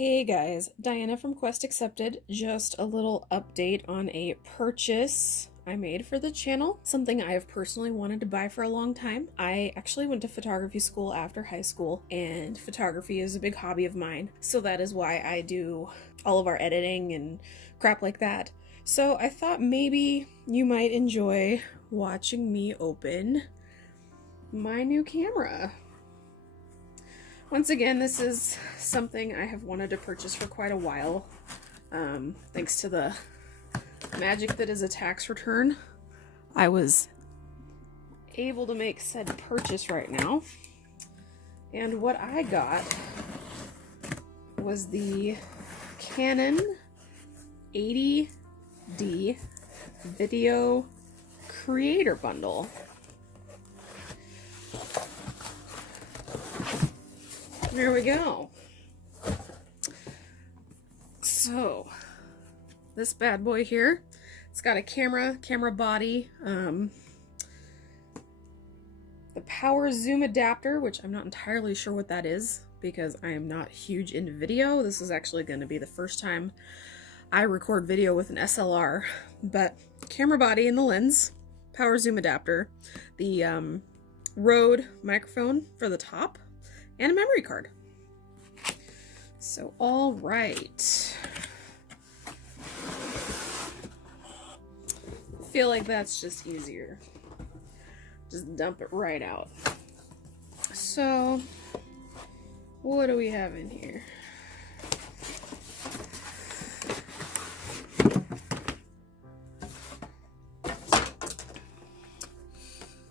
Hey guys, Diana from Quest Accepted. Just a little update on a purchase I made for the channel, something I have personally wanted to buy for a long time. I actually went to photography school after high school, and photography is a big hobby of mine, so that is why I do all of our editing and crap like that. So I thought maybe you might enjoy watching me open my new camera. Once again, this is something I have wanted to purchase for quite a while, thanks to the magic that is a tax return. I was able to make said purchase right now, and what I got was the Canon 80D Video Creator Bundle. There we go. So, this bad boy here, it's got a camera body, the power zoom adapter, which I'm not entirely sure what that is because I am not huge into video. This is actually going to be the first time I record video with an SLR, but camera body and the lens, power zoom adapter, the Rode microphone for the top, and a memory card. So, all right. I feel like that's just easier. Just dump it right out. So, what do we have in here?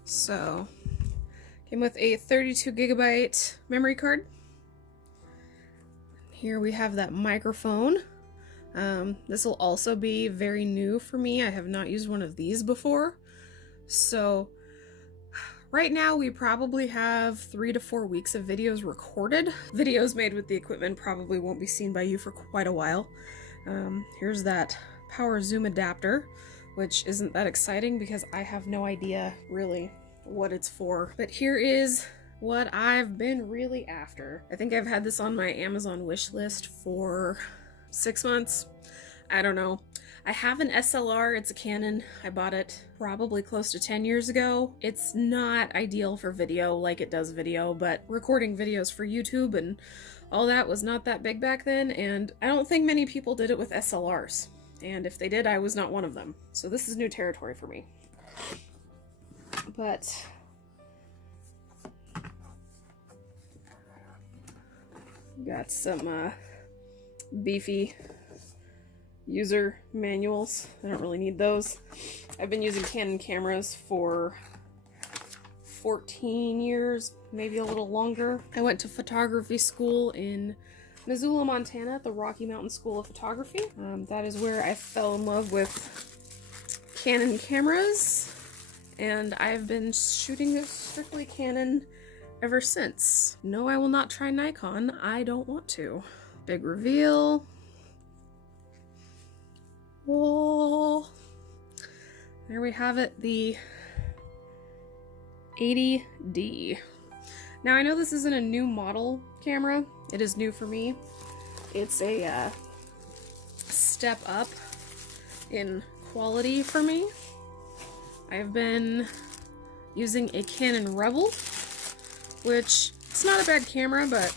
So, came with a 32 gigabyte memory card. Here we have that microphone. This will also be very new for me. I have not used one of these before. So right now we probably have 3 to 4 weeks of videos recorded. Videos made with the equipment probably won't be seen by you for quite a while. Here's that power zoom adapter, which isn't that exciting because I have no idea really what it's for. But here is what I've been really after. I think I've had this on my Amazon wish list for 6 months. I don't know. I have an SLR, it's a Canon. I bought it probably close to 10 years ago. It's not ideal for video like it does video, but recording videos for YouTube and all that was not that big back then, and I don't think many people did it with SLRs. And if they did, I was not one of them. So this is new territory for me. But got some beefy user manuals. I don't really need those. I've been using Canon cameras for 14 years, maybe a little longer. I went to photography school in Missoula, Montana at the Rocky Mountain School of Photography. That is where I fell in love with Canon cameras, and I've been shooting strictly Canon ever since. No, I will not try Nikon. I don't want to. Big reveal. Oh, there we have it, the 80D. Now I know this isn't a new model camera. It is new for me. It's a step up in quality for me. I've been using a Canon Rebel, which it's not a bad camera, but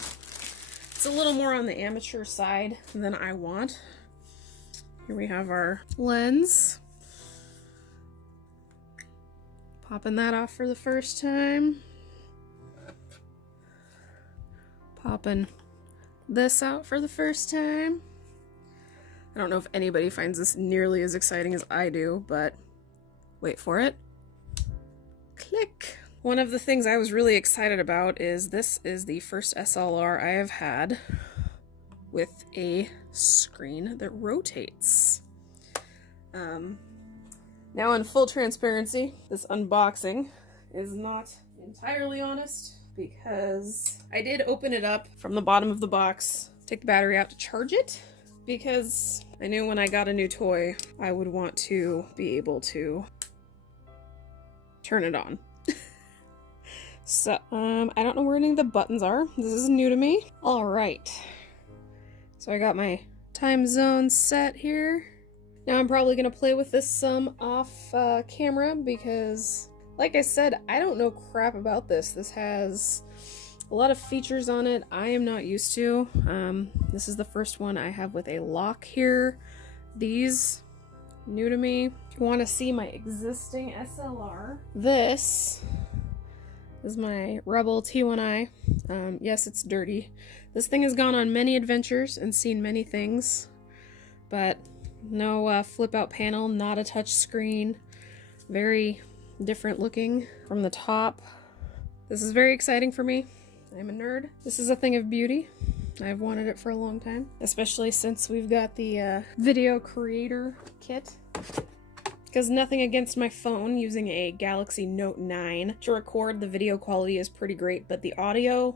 it's a little more on the amateur side than I want. Here we have our lens. Popping that off for the first time. Popping this out for the first time. I don't know if anybody finds this nearly as exciting as I do, but wait for it. Click. One of the things I was really excited about is this is the first SLR I have had with a screen that rotates. Now in full transparency, this unboxing is not entirely honest because I did open it up from the bottom of the box, take the battery out to charge it, because I knew when I got a new toy, I would want to be able to turn it on. So, I don't know where any of the buttons are. This is new to me. All right. So I got my time zone set here. Now I'm probably going to play with this some off camera because, like I said, I don't know crap about this. This has a lot of features on it I am not used to. This is the first one I have with a lock here. These, new to me. If you want to see my existing SLR, this is my Rebel T1i. Yes, it's dirty. This thing has gone on many adventures and seen many things, but no flip out panel, not a touch screen, very different looking from the top. This is very exciting for me. I'm a nerd. This is a thing of beauty. I've wanted it for a long time, especially since we've got the video creator kit. Because nothing against my phone using a Galaxy Note 9 to record, the video quality is pretty great, but the audio,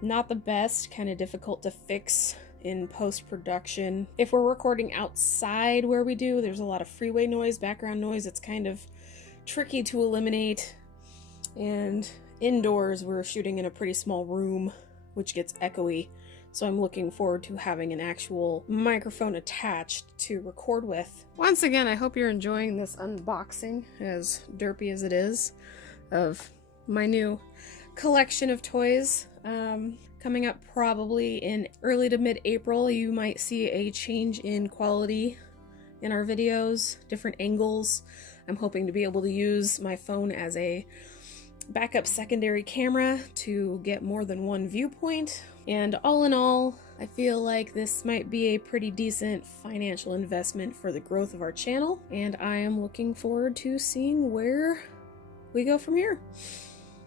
not the best, kind of difficult to fix in post-production. If we're recording outside where we do, there's a lot of freeway noise, background noise. It's kind of tricky to eliminate. And indoors, we're shooting in a pretty small room, which gets echoey. So I'm looking forward to having an actual microphone attached to record with. Once again, I hope you're enjoying this unboxing, as derpy as it is, of my new collection of toys. Coming up probably in early to mid-April, you might see a change in quality in our videos, different angles. I'm hoping to be able to use my phone as a backup secondary camera to get more than one viewpoint. And all in all, I feel like this might be a pretty decent financial investment for the growth of our channel, and I am looking forward to seeing where we go from here.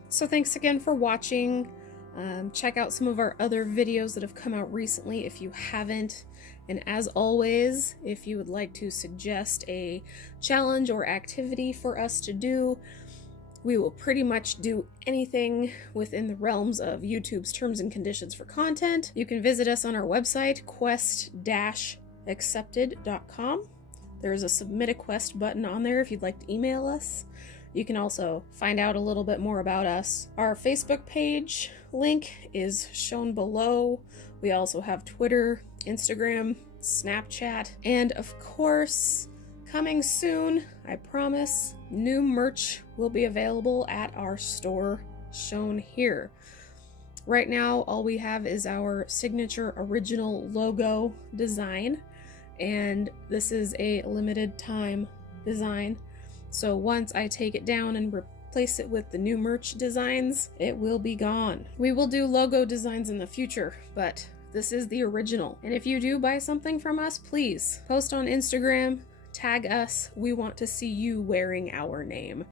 So thanks again for watching. Check out some of our other videos that have come out recently if you haven't. And as always, if you would like to suggest a challenge or activity for us to do, we will pretty much do anything within the realms of YouTube's terms and conditions for content. You can visit us on our website, quest-accepted.com. There's a submit a quest button on there if you'd like to email us. You can also find out a little bit more about us. Our Facebook page link is shown below. We also have Twitter, Instagram, Snapchat, and of course, coming soon, I promise, new merch will be available at our store shown here. Right now, all we have is our signature original logo design, and this is a limited time design. So once I take it down and replace it with the new merch designs, it will be gone. We will do logo designs in the future, but this is the original. And if you do buy something from us, please post on Instagram, tag us. We want to see you wearing our name.